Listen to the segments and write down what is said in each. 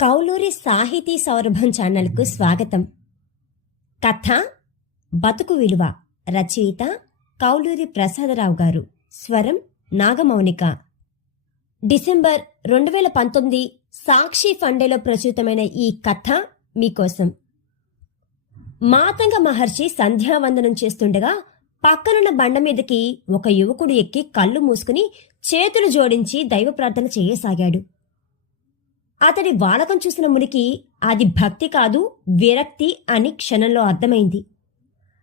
కౌలూరి సాహితీ సౌరభం ఛానల్కు స్వాగతం. కథ బతుకు విలువ రచయిత కౌలూరి ప్రసాదరావు గారు. స్వరం నాగమౌనిక. డిసెంబర్ రెండు వేల పంతొమ్మిది సాక్షి ఫండేలో ప్రచురితమైన ఈ కథ మీకోసం. మాతంగ మహర్షి సంధ్యావందనం చేస్తుండగా పక్కనున్న బండ మీదకి ఒక యువకుడు ఎక్కి కళ్ళు మూసుకుని చేతులు జోడించి దైవ ప్రార్థన చేయసాగాడు. అతడి వాలకం చూసిన మునికి అది భక్తి కాదు విరక్తి అని క్షణంలో అర్థమైంది.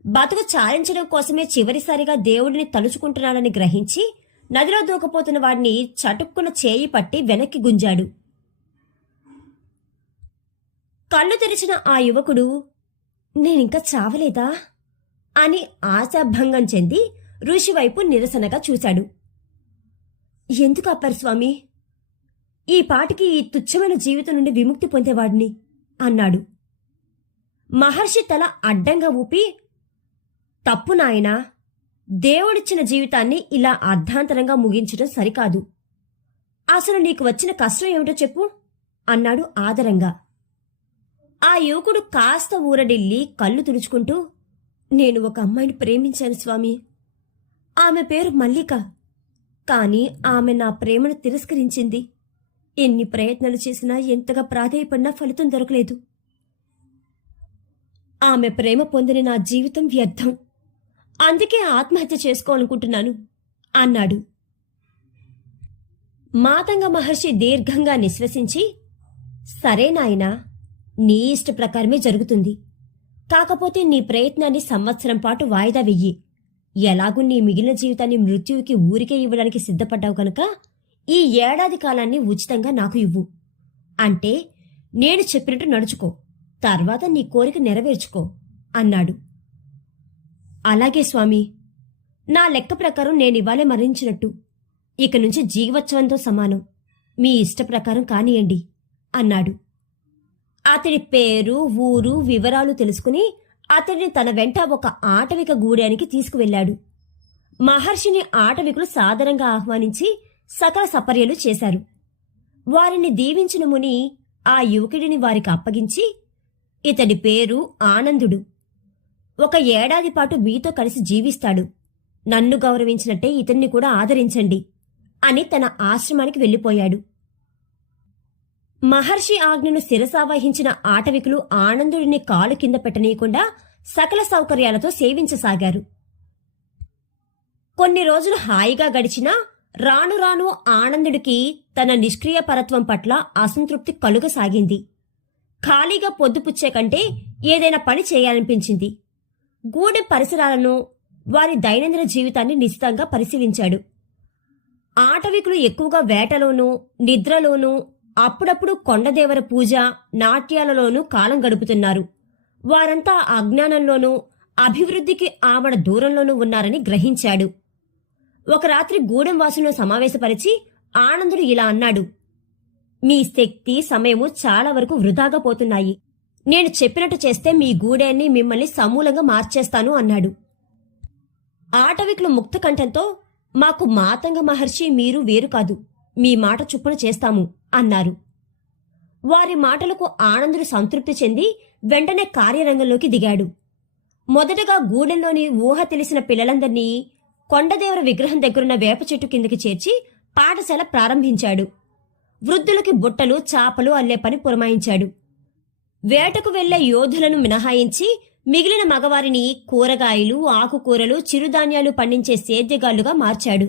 బతుకు చాలించడం కోసమే చివరిసారిగా దేవుడిని తలుచుకుంటున్నాడని గ్రహించి నదిలో దూకపోతున్న వాడిని చటుక్కున చేయి పట్టి వెనక్కి గుంజాడు. కళ్ళు తెరిచిన ఆ యువకుడు నేనింకా చావలేదా? అని ఆశాభంగం చెంది ఋషి వైపు నిరసనగా చూశాడు. ఎందుకు అప్పారు స్వామి? ఈ పాటికి ఈ తుచ్చమైన జీవితం నుండి విముక్తి పొందేవాడిని అన్నాడు. మహర్షి తల అడ్డంగా ఊపి తప్పు నాయనా దేవుడిచ్చిన జీవితాన్ని ఇలా అర్ధాంతరంగా ముగించడం సరికాదు. అసలు నీకు వచ్చిన కష్టం ఏమిటో చెప్పు అన్నాడు ఆదరంగా. ఆ యువకుడు కాస్త ఊరడిల్లి కళ్ళు తుడుచుకుంటూ నేను ఒక అమ్మాయిని ప్రేమించాను స్వామి. ఆమె పేరు మల్లిక. కానీ ఆమె నా ప్రేమను తిరస్కరించింది. ఎన్ని ప్రయత్నాలు చేసినా ఎంతగా ప్రాధేయపడినా ఫలితం దొరకలేదు. ఆమె ప్రేమ పొందిన నా జీవితం వ్యర్థం. అందుకే ఆత్మహత్య చేసుకోవాలనుకుంటున్నాను అన్నాడు. మాతంగ మహర్షి దీర్ఘంగా నిశ్వసించి సరే నాయనా నీ ఇష్ట ప్రకారమే జరుగుతుంది. కాకపోతే నీ ప్రయత్నాన్ని సంవత్సరం పాటు వాయిదా వెయ్యి. ఎలాగూ నీ మిగిలిన జీవితాన్ని మృత్యువుకి ఊరికే ఇవ్వడానికి సిద్ధపడ్డావు కనుక ఈ ఏడాది కాలాన్ని ఉచితంగా నాకు ఇవ్వు. అంటే నేను చెప్పినట్టు నడుచుకో. తర్వాత నీ కోరిక నెరవేర్చుకో అన్నాడు. అలాగే స్వామి నా లెక్క ప్రకారం నేను ఇవాళే మరణించినట్టు. ఇక నుంచి జీవోత్సవంతో సమానం. మీ ఇష్ట ప్రకారం కానియండి అన్నాడు. అతడి పేరు ఊరు వివరాలు తెలుసుకుని అతడిని తన వెంట ఒక ఆటవిక గూడానికి తీసుకువెళ్ళాడు. మహర్షిని ఆటవికులు సాదరంగా ఆహ్వానించి సకల సపర్యలు చేశారు. వారిని దీవించిన ముని ఆ యువకుడిని వారికి అప్పగించి ఇతడి పేరు ఆనందుడు. ఒక ఏడాది పాటు మీతో కలిసి జీవిస్తాడు. నన్ను గౌరవించినట్టే ఇతన్ని కూడా ఆదరించండి అని తన ఆశ్రమానికి వెళ్ళిపోయాడు. మహర్షి ఆజ్ఞను శిరసావహించిన ఆటవికులు ఆనందుడిని కాలు కింద పెట్టనీయకుండా సకల సౌకర్యాలతో సేవించసాగారు. కొన్ని రోజులు హాయిగా గడిచినా రాను రాను ఆనందుడికి తన నిష్క్రియ పరత్వం పట్ల అసంతృప్తి కలుగసాగింది. ఖాళీగా పొద్దుపుచ్చే కంటే ఏదైనా పని చేయాలనిపించింది. గూడె పరిసరాలను వారి దైనందిన జీవితాన్ని నిశితంగా పరిశీలించాడు. ఆటవికులు ఎక్కువగా వేటలోనూ నిద్రలోనూ అప్పుడప్పుడు కొండదేవర పూజ నాట్యాలలోనూ కాలం గడుపుతున్నారు. వారంతా అజ్ఞానంలోనూ అభివృద్ధికి ఆవడ దూరంలోనూ ఉన్నారని గ్రహించాడు. ఒక రాత్రి గూడెం వాసులను సమావేశపరిచి ఆనందుడు ఇలా అన్నాడు. మీ శక్తి సమయము చాలా వరకు వృధాగా పోతున్నాయి. నేను చెప్పినట్టు చేస్తే మీ గూడెన్ని మిమ్మల్ని సమూలంగా మార్చేస్తాను అన్నాడు. ఆటవికులు ముక్త కంఠంతో మాకు మాతంగ మహర్షి మీరు వేరు కాదు మీ మాట చొప్పున చేస్తాము అన్నారు. వారి మాటలకు ఆనందుడు సంతృప్తి చెంది వెంటనే కార్యరంగంలోకి దిగాడు. మొదటగా గూడెంలోని ఊహ తెలిసిన పిల్లలందరినీ కొండదేవర విగ్రహం దగ్గరున్న వేప చెట్టు కిందకి చేర్చి పాఠశాల ప్రారంభించాడు. వృద్ధులకి బుట్టలు చాపలు అల్లే పని పురమాయించాడు. వేటకు వెళ్ళే యోధులను మినహాయించి మిగిలిన మగవారిని కూరగాయలు ఆకుకూరలు చిరుధాన్యాలు పండించే సేద్యగాళ్ళుగా మార్చాడు.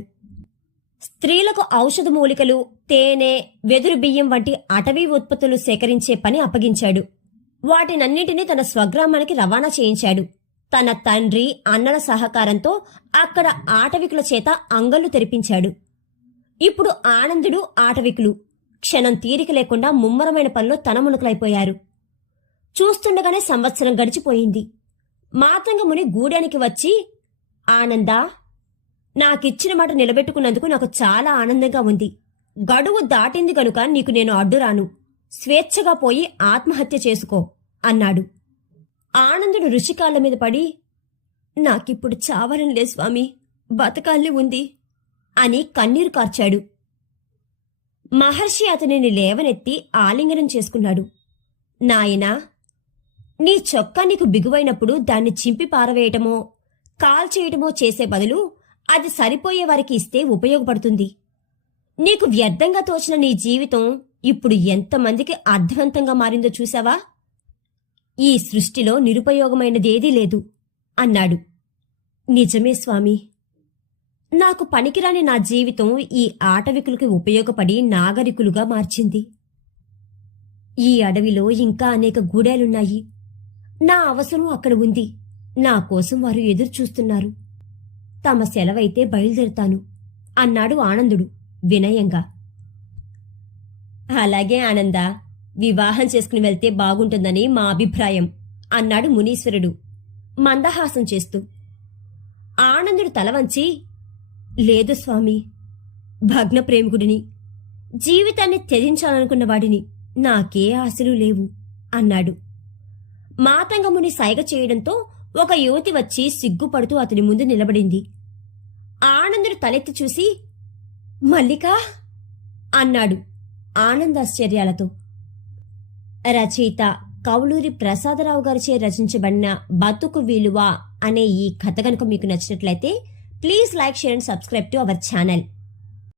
స్త్రీలకు ఔషధ మూలికలు తేనె వెదురు బియ్యం వంటి అటవీ ఉత్పత్తులు సేకరించే పని అప్పగించాడు. వాటినన్నింటినీ తన స్వగ్రామానికి రవాణా చేయించాడు. తన తండ్రి అన్నల సహకారంతో అక్కడ ఆటవికుల చేత అంగళ్ళు తెరిపించాడు. ఇప్పుడు ఆనందుడు ఆటవికులు. క్షణం తీరిక లేకుండా ముమ్మరమైన పనిలో తనమునుకలైపోయారు చూస్తుండగానే సంవత్సరం గడిచిపోయింది. మాతంగముని గూడానికి వచ్చి ఆనందా నాకిచ్చిన మాట నిలబెట్టుకున్నందుకు నాకు చాలా ఆనందంగా ఉంది. గడువు దాటింది గనుక నీకు నేను అడ్డురాను. స్వేచ్ఛగా పోయి ఆత్మహత్య చేసుకో అన్నాడు. ఆనందుడు ఋషికాళ్ళ మీద పడి నాకిప్పుడు చావరం లే స్వామి బతకాలి ఉంది అని కన్నీరు కార్చాడు. మహర్షి అతనిని లేవనెత్తి ఆలింగనం చేసుకున్నాడు. నాయనా నీ చొక్కా నీకు బిగువైనప్పుడు దాన్ని చింపి పారవేయటమో కాల్చేయటమో చేసే బదులు అది సరిపోయే వారికి ఇస్తే ఉపయోగపడుతుంది. నీకు వ్యర్థంగా తోచిన నీ జీవితం ఇప్పుడు ఎంతమందికి అర్థవంతంగా మారిందో చూసావా ఈ సృష్టిలో నిరుపయోగమైనదేదీ లేదు అన్నాడు. నిజమే స్వామి. నాకు పనికిరాని నా జీవితం ఈ ఆటవికులకి ఉపయోగపడి నాగరికులుగా మార్చింది. ఈ అడవిలో ఇంకా అనేక గూడేలున్నాయి. నా అవసరం అక్కడ ఉంది. నా కోసం వారు ఎదురు చూస్తున్నారు తమ సెలవైతే బయలుదేరుతాను అన్నాడు ఆనందుడు వినయంగా. అలాగే ఆనందా వివాహం చేసుకుని వెళ్తే బాగుంటుందని మా అభిప్రాయం అన్నాడు మునీశ్వరుడు. మందహాసం చేస్తూ. ఆనందుడు తల వంచి లేదు స్వామి భగ్న ప్రేమికుడిని జీవితాన్ని త్యజించాలనుకున్న వాడిని నాకే ఆశలు లేవు అన్నాడు. మాతంగముని సైగ చేయడంతో ఒక యువతి వచ్చి సిగ్గుపడుతూ అతని ముందు నిలబడింది. ఆనందుడు తలెత్తి చూసి మల్లికా అన్నాడు ఆనందాశ్చర్యాలతో. రచయిత కౌలూరి ప్రసాదరావు గారిచే రచించబడిన బతుకు విలువ అనే ఈ కథ కనుక మీకు నచ్చినట్లయితే please like share and subscribe to our channel.